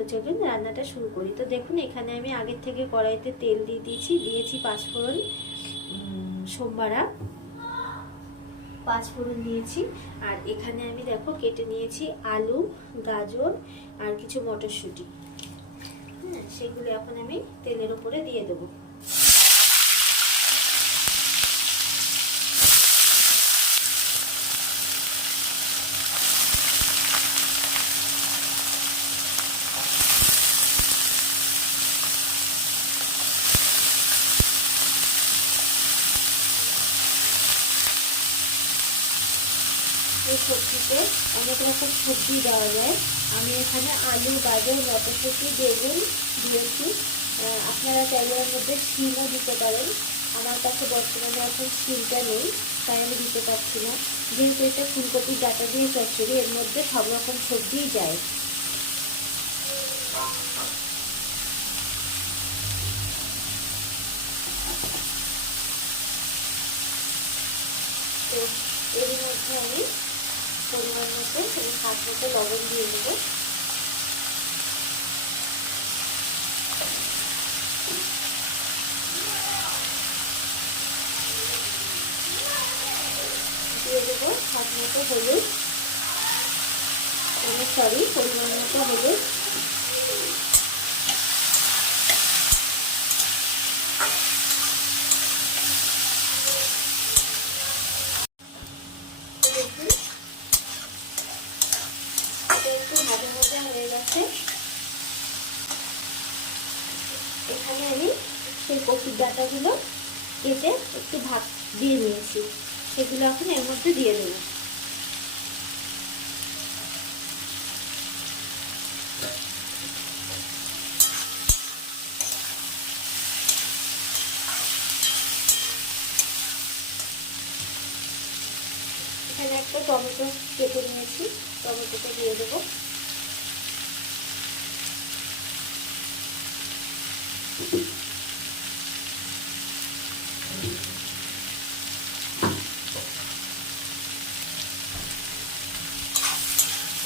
তো চলুন রান্নাটা শুরু করি। তো দেখুন এখানে আমি আগের থেকে কড়াইতে তেল দিয়ে দিয়েছি পাঁচফোড়ন, সোমবারা পাঁচফোড়ন নিয়েছি। আর এখানে আমি দেখো কেটে নিয়েছি আলু, গাজর আর কিছু মটরশুঁটি। হ্যাঁ, সেগুলো এখন আমি তেলের উপরে দিয়ে দেবো। এই সবজিতে অনেক রকম সবজি দেওয়া যায়। আমি এখানে আলু, গাজর, মটরশুঁটি, বেগুন দিয়েছি। আপনারা চাইলে এর মধ্যে শিমও দিতে পারেন। আমার কাছে বর্তমানে এখন শিমটা নেই, তাই আমি দিতে পারছি না। যেহেতু এটা ফুলকপির ডাঁটা দিয়ে চচ্চড়ি, এর মধ্যে সব রকম সবজিই যায়। তো এর মধ্যে আমি পরিমাণ মতো স্বাদ মতো লবণ দিয়ে দেবো। দিয়ে দেবো স্বাদ মতো হলুদ, পরিমাণ মতো হলুদ। একটু ভাজা ভাজা হয়ে গেছে। এখানে আমি সেই কপির ডাঁটাগুলো কেটে একটু ভাগ দিয়ে নিয়েছি, সেগুলো এখন এর মধ্যে দিয়ে দেবো। এখানে একটা টমেটো কেটে নিয়েছি, টমেটোটা দিয়ে দেবো।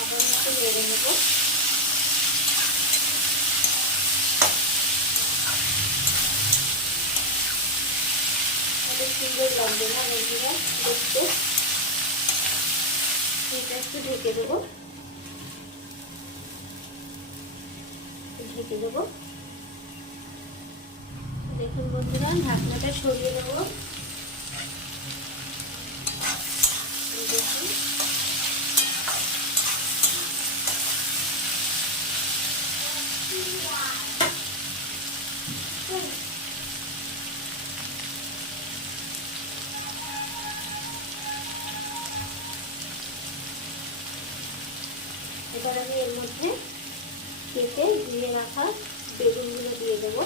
আবার একটু নেড়ে নেবো। সুন্দর লাগবে না বন্ধুরা দেখতে। এটা একটু ঢেকে দেবো, দেখুন বন্ধুরা ঢাকনাটা সরিয়ে দেবো। দেখুন এবার আমি এর মধ্যে কেটে ধুয়ে রাখা বেগুনগুলো দিয়ে দেবো।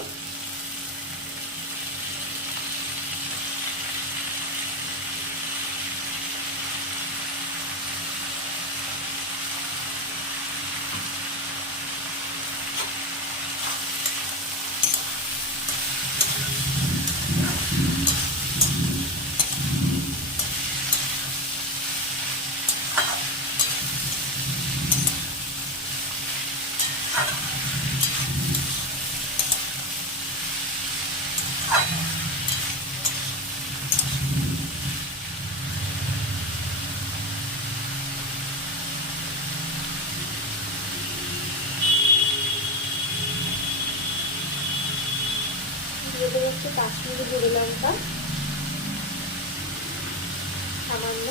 দিয়ে দেবো একটু কাশ্মীরি গুঁড়ো লঙ্কা সামান্য,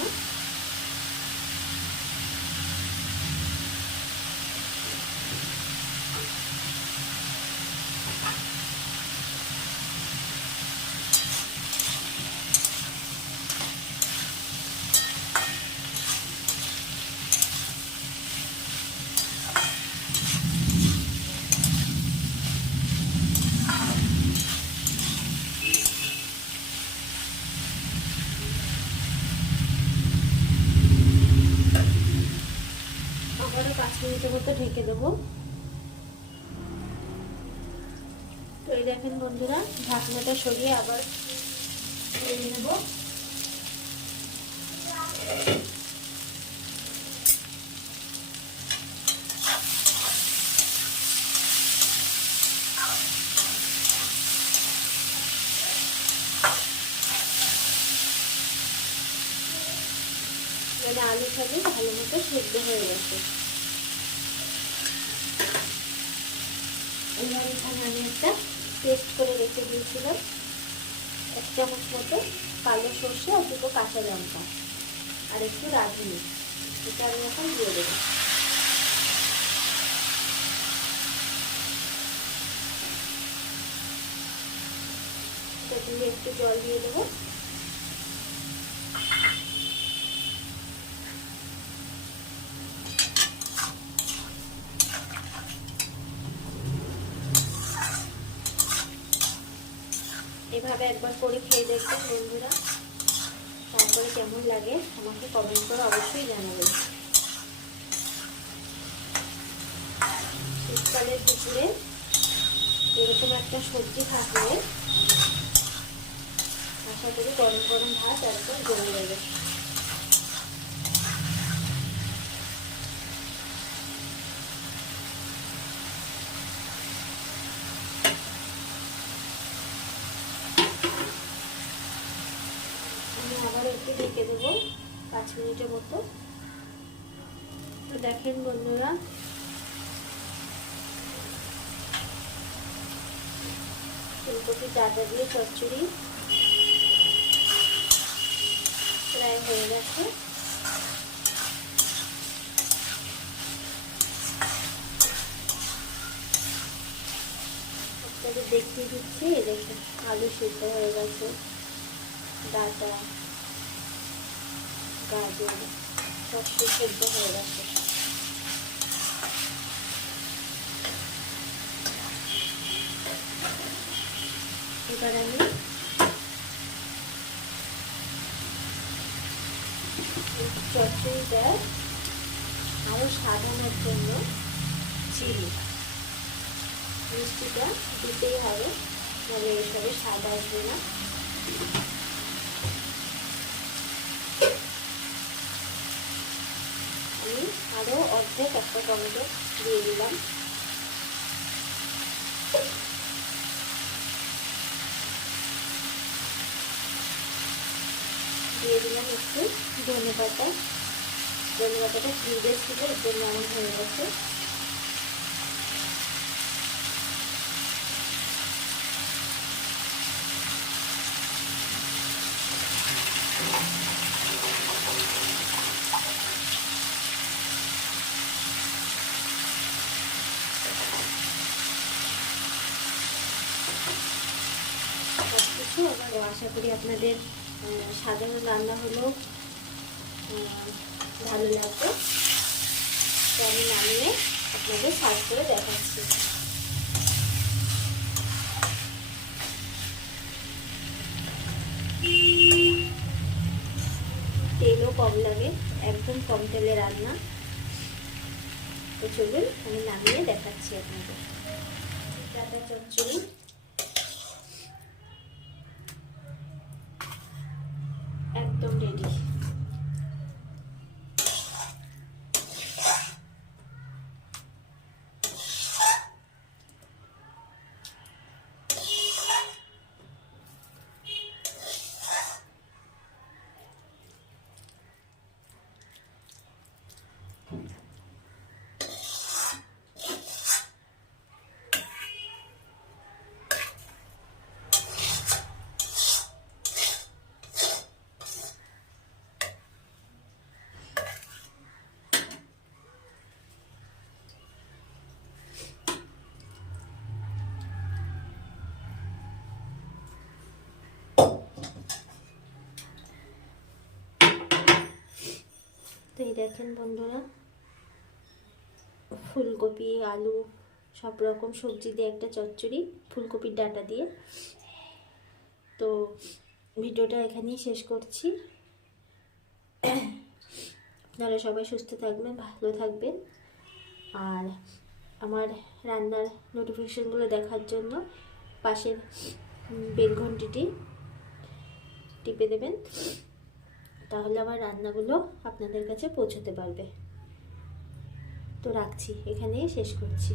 আবারও 5 মিনিটের মতো ঢেকে দেবো। তো এই দেখেন বন্ধুরা ঢাকনাটা সরিয়ে আবার নেড়ে নেবো। মানে আলু টালু ভালো মতো সেদ্ধ হয়ে গেছে। এবার এখানে আমি একটা পেস্ট করে রেখে দিয়েছিলাম 1 চামচ মতো কালো সর্ষে আর 2 কাঁচা লঙ্কা আর একটু রাঁধুনি, এটা আমি এখন দিয়ে দেবো। এটা দিয়ে একটু জল দিয়ে দেবো। এভাবে একবার করে খেয়ে দেখবেন বন্ধুরা, তারপরে কেমন লাগে আমাকে কমেন্ট করে অবশ্যই জানাবেন। শীতকালের দুপুরে এরকম একটা সবজি থাকলে আশা করি গরম গরম ভাত একদম জমে যাবে। আমি আবার একটু ঢেকে দেবো 5 মিনিটের মতো। তো দেখেন বন্ধুরা, ফুলকপি ডাঁটা দিয়ে চচ্চড়ি প্রায় হয়ে গেছে। আপনাদের দেখিয়ে দিচ্ছি, দেখুন আলু সিদ্ধ হয়ে গেছে, ডাঁটা গাজর সব সিদ্ধ হয়ে গেছে। এবার আমি চচ্চড়িটা আরও সাজানোর জন্য চিনি মিষ্টিটা দিতেই হবে, নাহলে এসবে স্বাদ আসবে না। আমি আরও অর্ধেক একটা টমেটো দিয়ে দিলাম। দিয়ে দিলাম একটু ধনেপাতা। ধনেপাতাটা ফ্রিজে ছিল, এর জন্য এমন হয়ে গেছে। সবকিছু আশা করি আপনাদের সাধারণ রান্না হলেও ভালো লাগবে। তো আমি নামিয়ে আপনাদের সার্ভ করে দেখাচ্ছি। তেলও কম লাগে, একদম কম তেলে রান্না। তো চলুন আমি নামিয়ে দেখাচ্ছি আপনাদের। ডাঁটা চচ্চড়ি একদম রেডি। তো এই দেখেন বন্ধুরা, ফুলকপি আলু সব রকম সবজি দিয়ে একটা চচ্চড়ি ফুলকপির ডাঁটা দিয়ে। তো ভিডিওটা এখানেই শেষ করছি। আপনারা সবাই সুস্থ থাকবেন, ভালো থাকবেন, আর আমার রান্নার নোটিফিকেশনগুলো দেখার জন্য পাশের বেল ঘন্টিটি টিপে দেবেন, তাহলে আমার রান্নাগুলো আপনাদের কাছে পৌঁছতে পারবে। তো রাখছি, এখানেই শেষ করছি।